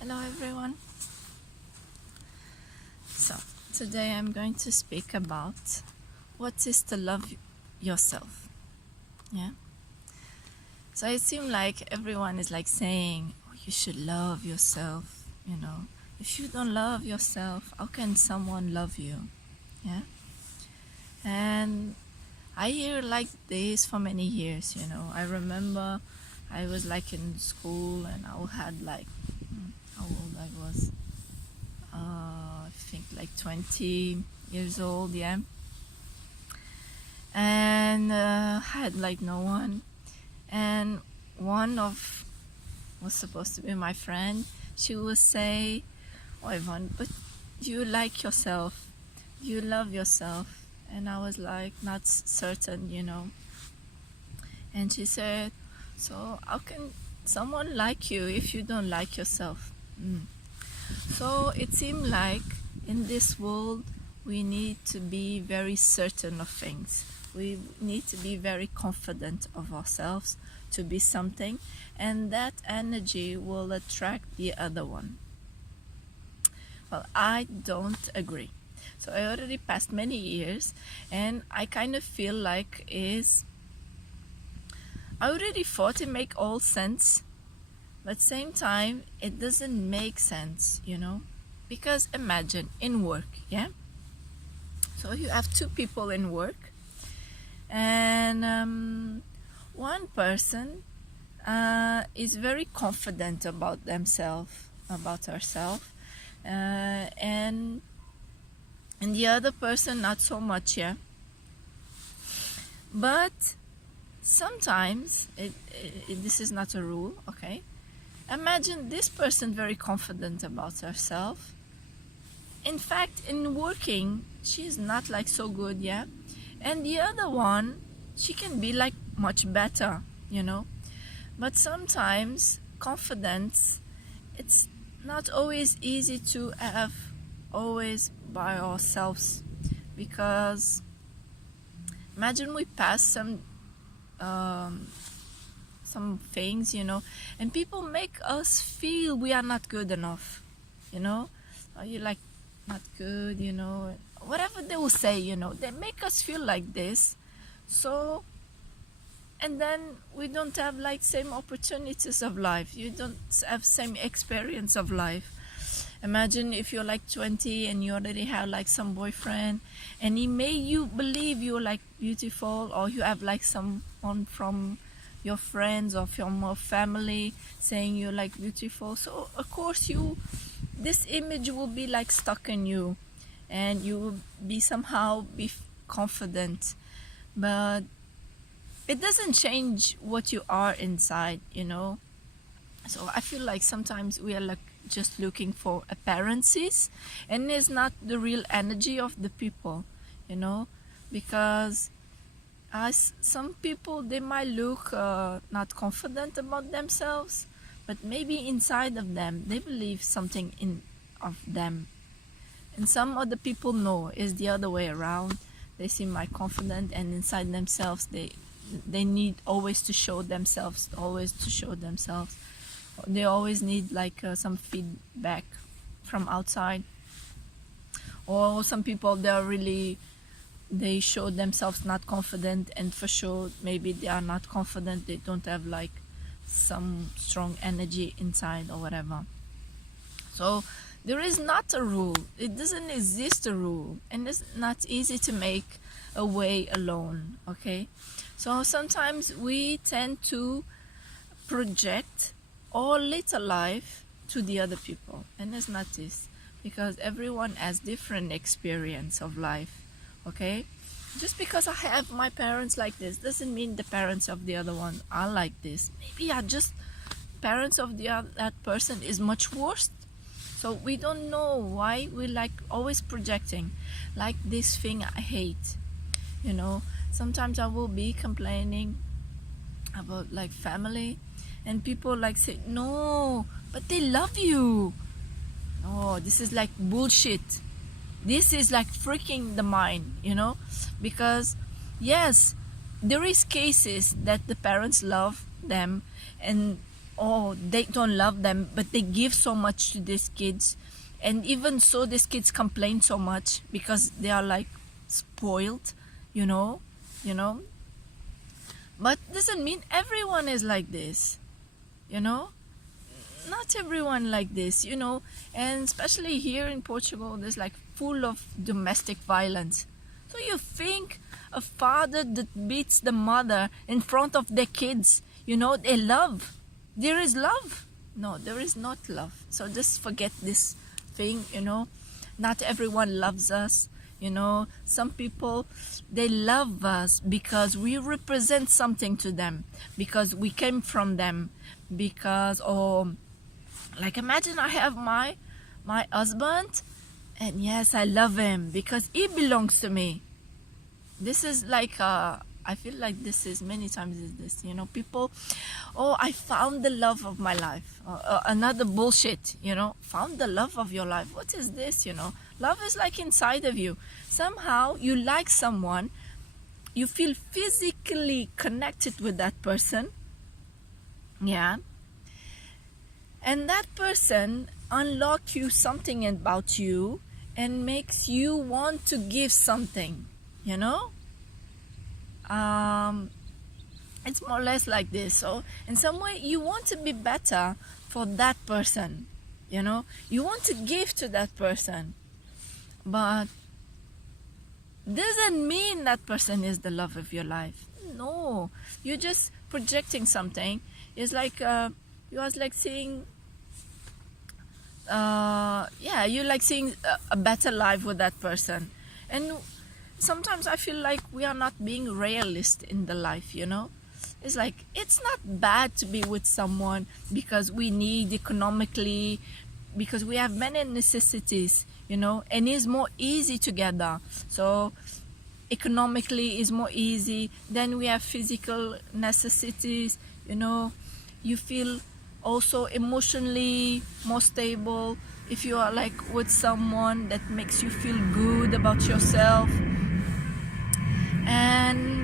Hello everyone. So today I'm going to speak about what is to love yourself. Yeah. So it seems like everyone is like saying, oh, you should love yourself. If you don't love yourself, how can someone love you? Yeah. And I hear like this for many years. I remember I was like in school and I had like how old I was. I think like 20 years old, yeah. And had like no one. And one of was supposed to be my friend. She would say, "Oh, Yvonne, but you like yourself, you love yourself." And I was like not certain. And she said, "So how can someone like you if you don't like yourself?" So it seemed like in this world we need to be very certain of things. We need to be very confident of ourselves to be something, and that energy will attract the other one. Well, I don't agree. So I already passed many years and I kind of feel like I already thought it make all sense, but same time it doesn't make sense, because imagine in work, yeah, so you have two people in work and one person is very confident about themselves, about herself, and the other person not so much, yeah. But sometimes this is not a rule, okay. Imagine this person very confident about herself. In fact, in working, she's not like so good, yeah. And the other one, she can be like much better, But sometimes confidence, it's not always easy to have always by ourselves, because imagine we pass some things, and people make us feel we are not good enough, are you like not good, whatever they will say, they make us feel like this. So, and then we don't have like same opportunities of life, you don't have same experience of life. Imagine if you're like 20 and you already have like some boyfriend and he made you believe you're like beautiful, or you have like someone from your friends or from your family saying you're like beautiful. So of course this image will be like stuck in you and you will be somehow be confident, but it doesn't change what you are inside, So I feel like sometimes we are like just looking for appearances and it's not the real energy of the people, because some people, they might look not confident about themselves, but maybe inside of them they believe something of them. And some other people know is the other way around. They seem like confident and inside themselves they need always to show themselves. They always need like some feedback from outside. Or some people, they show themselves not confident, and for sure maybe they are not confident, they don't have like some strong energy inside or whatever. So there is not a rule, it doesn't exist a rule, and it's not easy to make a way alone, okay. So sometimes we tend to project our little life to the other people, and it's not this, because everyone has different experience of life, okay. Just because I have my parents like this doesn't mean the parents of the other one are like this. Maybe parents of that person is much worse. So we don't know why we like always projecting like this thing I hate, Sometimes I will be complaining about like family, and people like say, no, but they love you. Oh, this is like bullshit. This is like freaking the mind, because yes, there is cases that the parents love them and oh, they don't love them, but they give so much to these kids, and even so these kids complain so much because they are like spoiled, you know. But doesn't mean everyone is like this, you know. Not everyone like this, you know. And especially here in Portugal, there's like full of domestic violence. So you think a father that beats the mother in front of their kids, you know, they love. There is love. No, there is not love. So just forget this thing, you know. Not everyone loves us, you know. Some people, they love us because we represent something to them, because we came from them, because, like, imagine I have my husband, and yes, I love him because he belongs to me. This is like, I feel like this is many times is this, you know, people, oh, I found the love of my life. Another bullshit, you know, found the love of your life. What is this, you know? Love is like inside of you. Somehow you like someone, you feel physically connected with that person, yeah, and that person unlocks you something about you and makes you want to give something, you know. It's more or less like this. So in some way you want to be better for that person, you know. You want to give to that person, but doesn't mean that person is the love of your life. No, you're just projecting something. It's like you are like seeing you like seeing a better life with that person. And sometimes I feel like we are not being realist in the life, you know. It's like, it's not bad to be with someone because we need economically, because we have many necessities, you know, and it's more easy together. So economically is more easy. Then we have physical necessities, you know. You feel also emotionally more stable if you are like with someone that makes you feel good about yourself. And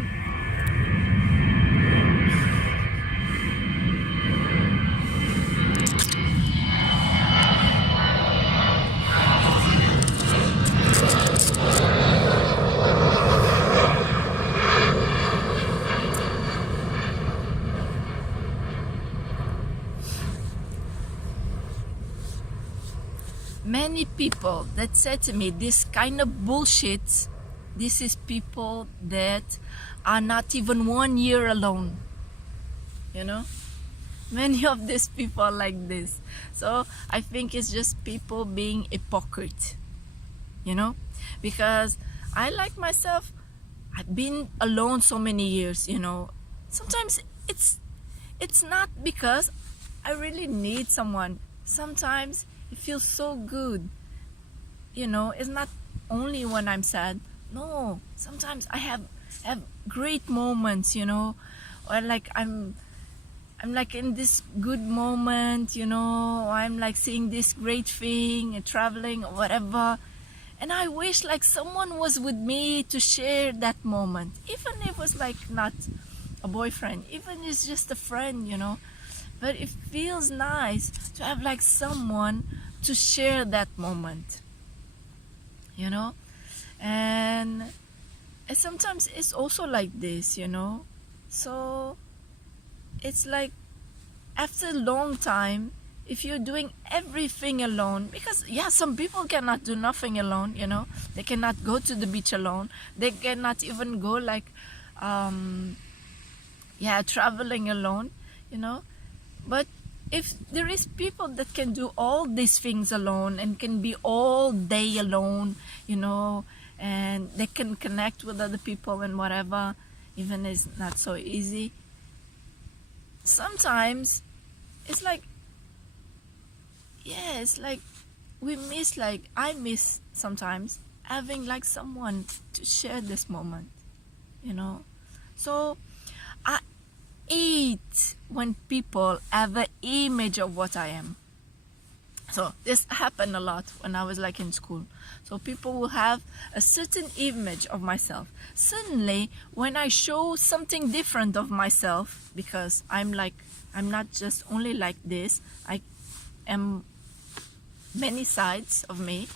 many people that said to me this kind of bullshit, this is people that are not even 1 year alone, you know. Many of these people are like this. So I think it's just people being hypocrite, you know, because I like myself, I've been alone so many years, you know. Sometimes it's not because I really need someone. Sometimes it feels so good, you know. It's not only when I'm sad. No, sometimes I have great moments, you know, or like I'm like in this good moment, you know. I'm like seeing this great thing, traveling or whatever, and I wish like someone was with me to share that moment, even if it was like not a boyfriend, even if it's just a friend, you know. But it feels nice to have like someone to share that moment, you know. And sometimes it's also like this, you know. So it's like after a long time, if you're doing everything alone, because yeah, some people cannot do nothing alone, you know. They cannot go to the beach alone. They cannot even go like traveling alone, you know. But if there is people that can do all these things alone and can be all day alone, you know, and they can connect with other people and whatever, even it's not so easy. Sometimes it's like, yeah, it's like I miss sometimes having like someone to share this moment, you know. So I hate when people have an image of what I am. So this happened a lot when I was like in school. So people will have a certain image of myself. Suddenly, when I show something different of myself, because I'm I'm not just only like this. I am many sides of me.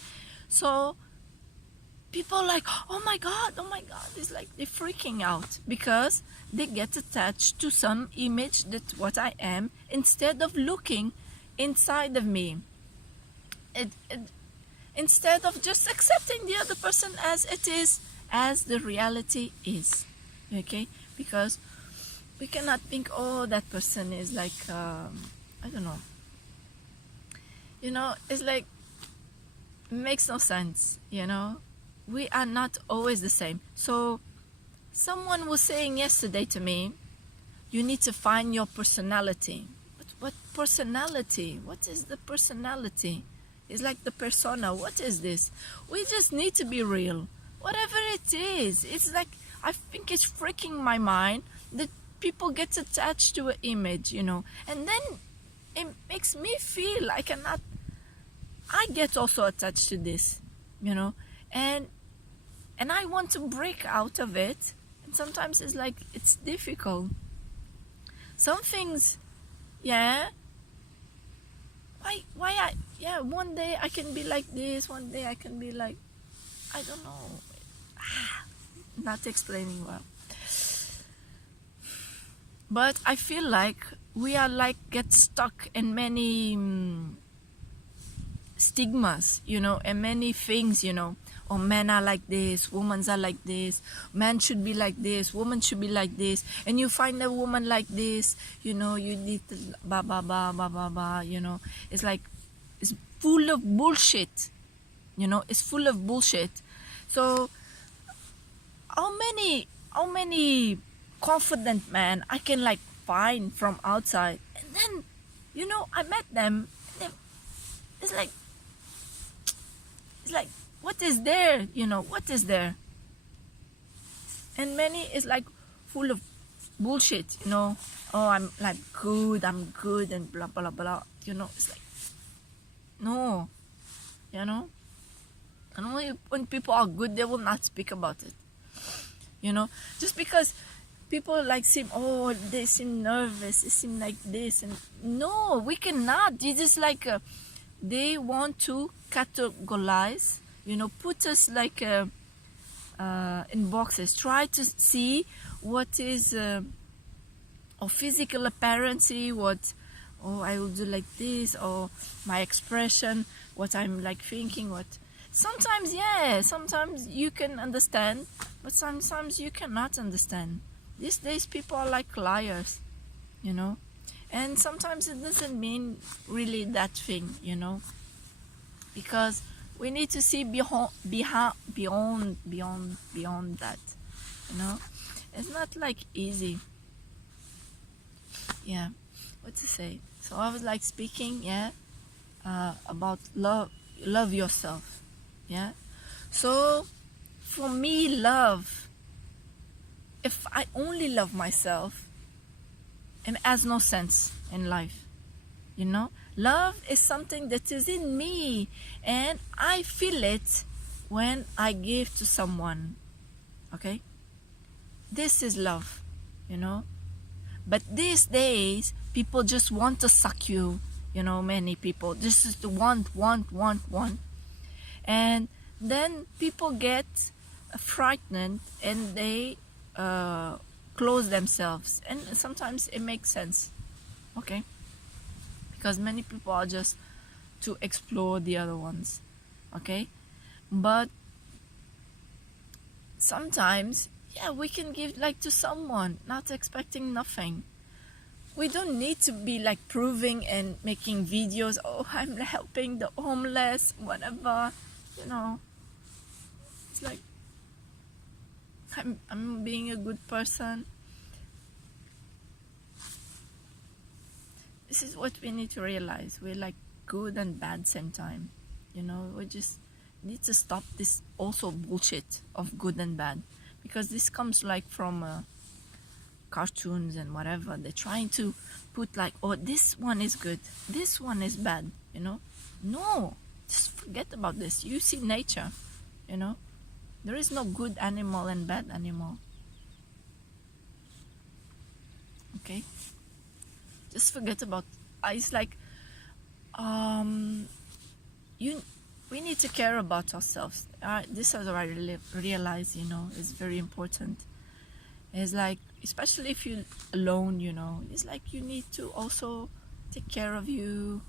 So people like, oh my god, it's like they're freaking out because they get attached to some image that what I am, instead of looking inside of me. Instead of just accepting the other person as it is, as the reality is. Okay, because we cannot think, oh, that person is like I don't know, it's like, it makes no sense. We are not always the same. So someone was saying yesterday to me, you need to find your personality. But what personality? What is the personality? It's like the persona. What is this? We just need to be real. Whatever it is. It's like, I think it's freaking my mind that people get attached to an image, and then it makes me feel I get also attached to this, and I want to break out of it. And sometimes it's like, it's difficult. Some things, one day I can be like this, one day I can be like, I don't know, not explaining well. But I feel like we are like get stuck in many stigmas, and many things, or men are like this, women are like this, man should be like this, woman should be like this, and you find a woman like this, you need to ba ba ba ba ba ba, it's like, it's full of bullshit, it's full of bullshit. So how many confident men I can like find from outside, and then I met them, and it's like what is there, what is there? And many is like full of bullshit, oh, I'm like good, I'm good, and blah blah blah, it's like, no, and only when people are good, they will not speak about it, just because people like they seem nervous, they seem like this, and no, we cannot. It's just like they want to categorize, put us like in boxes, try to see what is or physical appearance, what, I will do like this, or my expression, what I'm like thinking, what. Sometimes you can understand, but sometimes you cannot understand. These days people are like liars, and sometimes it doesn't mean really that thing, because we need to see beyond that, it's not like easy. What to say? So I was like speaking about love yourself. So for me, love, if I only love myself, it has no sense in life. Love is something that is in me, and I feel it when I give to someone. Okay, this is love, but these days people just want to suck you, many people, this is the want, and then people get frightened and they close themselves, and sometimes it makes sense, okay, because many people are just to explore the other ones, okay, but sometimes we can give like to someone, not expecting nothing. We don't need to be like proving and making videos, I'm helping the homeless, whatever, it's like I'm being a good person. This is what we need to realize. We're like good and bad same time. We just need to stop this also bullshit of good and bad, because this comes like from cartoons and whatever. They're trying to put like, this one is good, this one is bad, no, just forget about this. You see nature, there is no good animal and bad animal, okay. Just forget about. It's like, um, you. We need to care about ourselves. This is what I really realize. Is very important. It's like, especially if you're alone. It's like you need to also take care of you.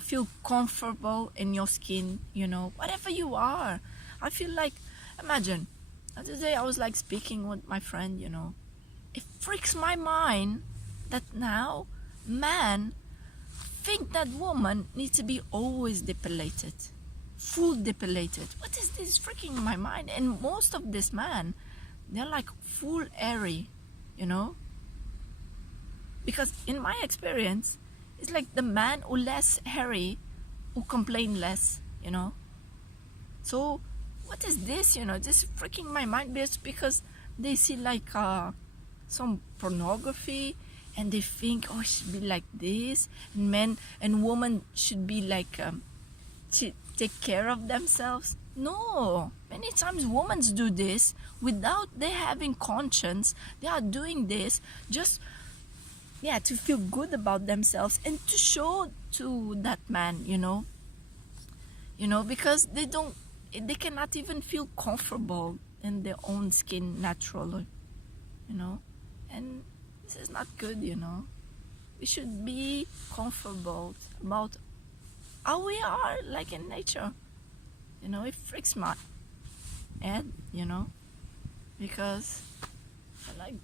Feel comfortable in your skin. Whatever you are. I feel like, imagine, the other day I was like speaking with my friend. It freaks my mind that now men think that woman needs to be always depilated, full depilated. What is this freaking my mind? And most of this men, they're like full airy, because in my experience, it's like the man who less hairy, who complain less. So what is this? Just freaking my mind, because they see like some pornography, and they think, oh, it should be like this, and men and women should be like take care of themselves. No, many times women do this without they having conscience. They are doing this just to feel good about themselves and to show to that man, because they cannot even feel comfortable in their own skin naturally, and this is not good. We should be comfortable about how we are, like in nature. It freaks my head, because like,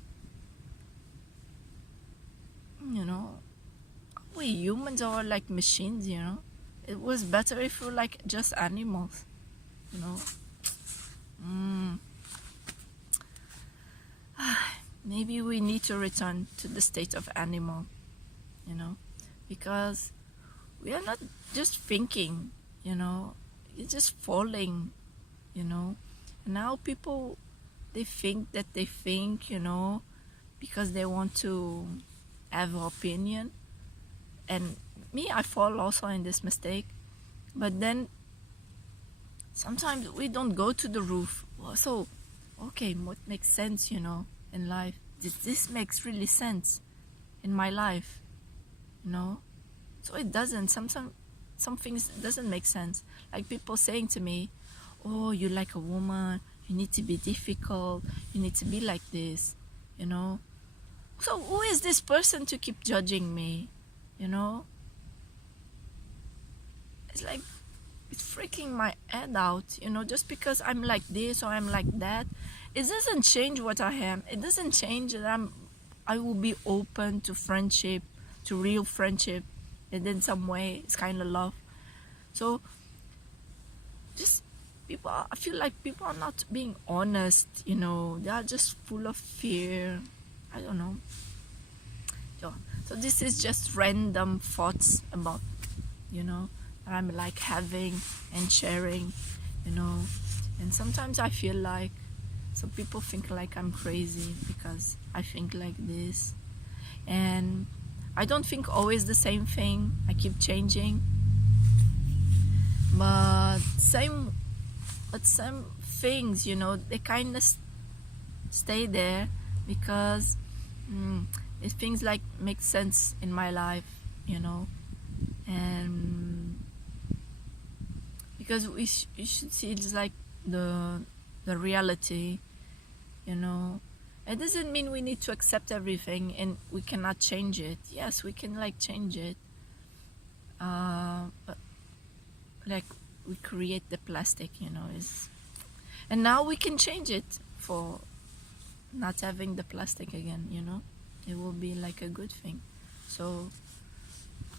we humans are like machines. It was better if we were like just animals. Maybe we need to return to the state of animal, because we are not just thinking, it's just falling, and now people, they think that they think, because they want to have an opinion. And me, I fall also in this mistake. But then sometimes we don't go to the roof. So, okay, what makes sense, in life? This makes really sense in my life, So it doesn't. Some things doesn't make sense. Like people saying to me, oh, you're like a woman, you need to be difficult, you need to be like this, So who is this person to keep judging me, It's like, it's freaking my head out, just because I'm like this or I'm like that. It doesn't change what I am. It doesn't change that I will be open to friendship, to real friendship, and in some way it's kind of love. So just I feel like people are not being honest, they are just full of fear. I don't know. So this is just random thoughts about, that I'm like having and sharing, and sometimes I feel like some people think like I'm crazy because I think like this, and I don't think always the same thing. I keep changing, but some things, they kind of stay there because it things like make sense in my life, and because you should see it's like the reality, It doesn't mean we need to accept everything and we cannot change it. Yes, we can like change it, but like we create the plastic, and now we can change it for not having the plastic again, It will be like a good thing. So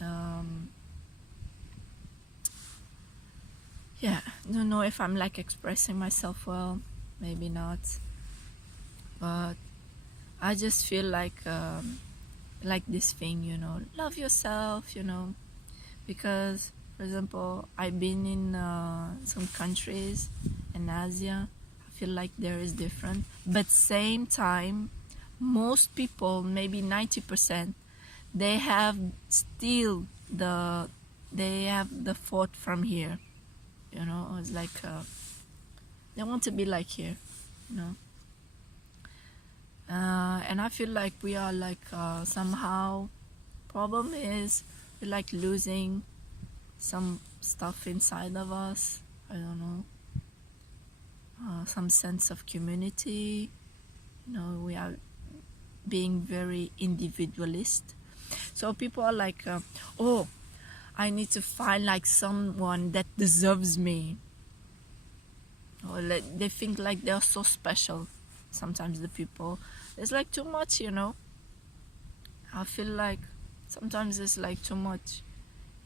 I don't know if I'm like expressing myself well, maybe not, but I just feel like this thing, love yourself, because for example, I've been in some countries in Asia. I feel like there is different, but same time, most people, maybe 90%, they have still the thought from here, It's like they want to be like here, And I feel like we are like somehow, problem is we're like losing some stuff inside of us. I don't know, some sense of community. We are being very individualist. So people are like, oh, I need to find like someone that deserves me. Or like, they think like they're so special. Sometimes the people, it's like too much, I feel like sometimes it's like too much,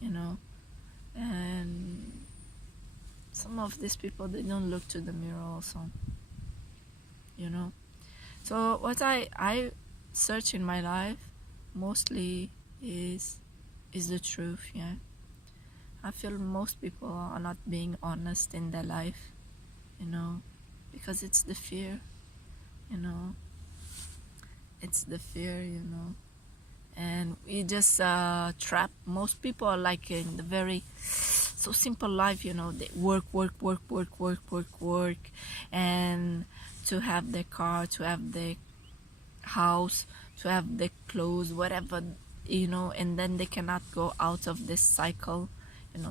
and some of these people, they don't look to the mirror also, So what I search in my life mostly is the truth. Yeah, I feel most people are not being honest in their life, because it's the fear, it's the fear, and we just trap. Most people are like in the very so simple life, they work, and to have their car, to have their house, to have their clothes, whatever, and then they cannot go out of this cycle, and